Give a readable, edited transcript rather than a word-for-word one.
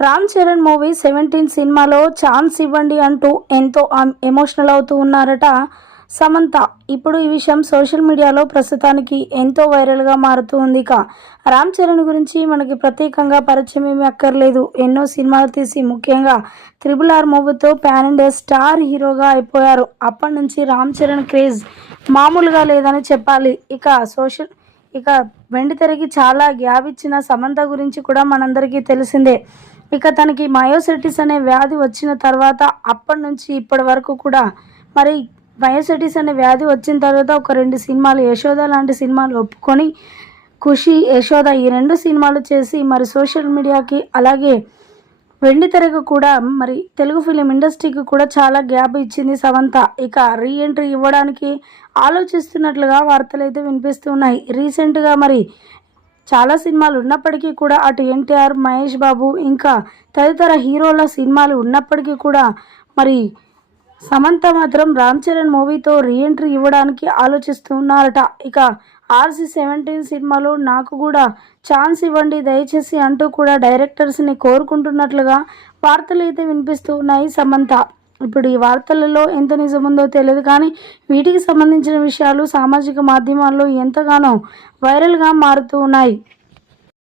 Ram Charan movie 17 సినిమాలో chance ఇవ్వండి అంటూ ఎంతో ఎమోషనల్ అవుతూ ఉన్నారట సమంత. ఇప్పుడు ఈ విషయం సోషల్ మీడియాలో ప్రస్తుతానికి ఎంతో వైరల్గా మారుతూ ఉంది. రామ్ చరణ్ గురించి మనకి ప్రత్యేకంగా పరిచయం ఏమీ అక్కర్లేదు. ఎన్నో సినిమాలు తీసి ముఖ్యంగా RRR మూవీతో పాన్ ఇండియా స్టార్ హీరోగా అయిపోయారు. అప్పటి నుంచి రామ్ చరణ్ క్రేజ్ మామూలుగా లేదని చెప్పాలి. ఇక వెండితెరకి చాలా గ్యాప్ ఇచ్చిన సమంత గురించి కూడా మనందరికీ తెలిసిందే. తనకి మయోసైటిస్ అనే వ్యాధి వచ్చిన తర్వాత అప్పటి నుంచి ఇప్పటి వరకు కూడా మరి మయోసైటిస్ అనే వ్యాధి వచ్చిన తర్వాత ఒక 2 సినిమాలు, యశోద లాంటి సినిమాలు ఒప్పుకొని, ఖుషి, యశోద ఈ 2 సినిమాలు చేసి మరి సోషల్ మీడియాకి అలాగే వెండితెరకు కూడా మరి తెలుగు ఫిలిం ఇండస్ట్రీకి కూడా చాలా గ్యాప్ ఇచ్చింది సమంత. రీ ఎంట్రీ ఇవ్వడానికి ఆలోచిస్తున్నట్లుగా వార్తలు అయితే వినిపిస్తున్నాయి. రీసెంట్గా మరి చాలా సినిమాలు ఉన్నప్పటికీ కూడా అటు ఎన్టీఆర్, మహేష్ బాబు ఇంకా తదితర హీరోల సినిమాలు ఉన్నప్పటికీ కూడా మరి సమంత మాత్రం రామ్ చరణ్ మూవీతో రీఎంట్రీ ఇవ్వడానికి ఆలోచిస్తున్నారట. RC-17 సినిమాలో నాకు కూడా ఛాన్స్ ఇవ్వండి దయచేసి అంటూ కూడా డైరెక్టర్స్ని కోరుకుంటున్నట్లుగా వార్తలు అయితే వినిపిస్తూ ఉన్నాయి సమంత. ఇప్పుడు ఈ వార్తలలో ఎంత నిజముందో తెలియదు, కానీ వీటికి సంబంధించిన విషయాలు సామాజిక మాధ్యమాల్లో ఎంతగానో వైరల్గా మారుతూ ఉన్నాయి.